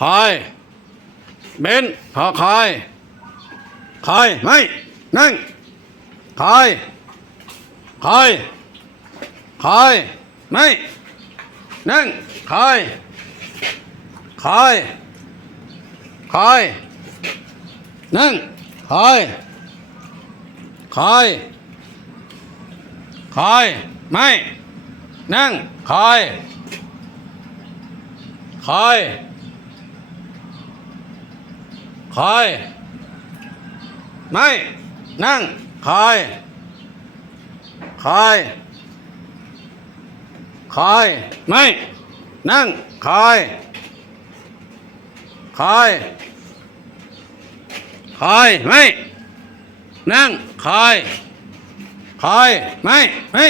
คอยเบนพอคอยคอยไม่นั่งคอยคอยคอยไม่นั่งคอยคอยคอยนั่งคอยคอยคอยไม่นั่งคอยคอย คอยไม่นั่งคอยคอยคอยไม่นั่งคอยคอยคอยไม่นั่งคอยคอยไม่ไม่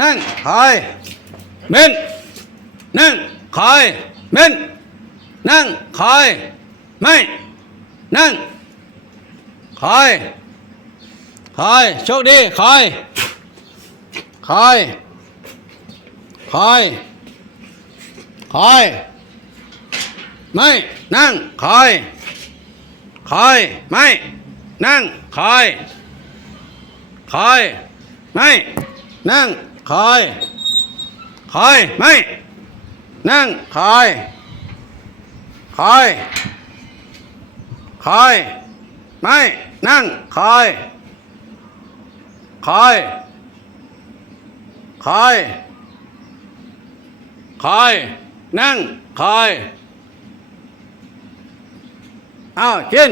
นั่งคอยเม้นนั่งคอยเม้นนั่งคอยไม่ นั่ง คอย คอย โชคดี คอย คอย คอย คอย ไม่ นั่ง คอย คอย ไม่ นั่ง คอย คอย ไม่ นั่ง คอย คอย ไม่ นั่ง คอย คอย คอย ไม่ นั่ง คอย คอย คอย คอย นั่ง คอยอ้าวกิน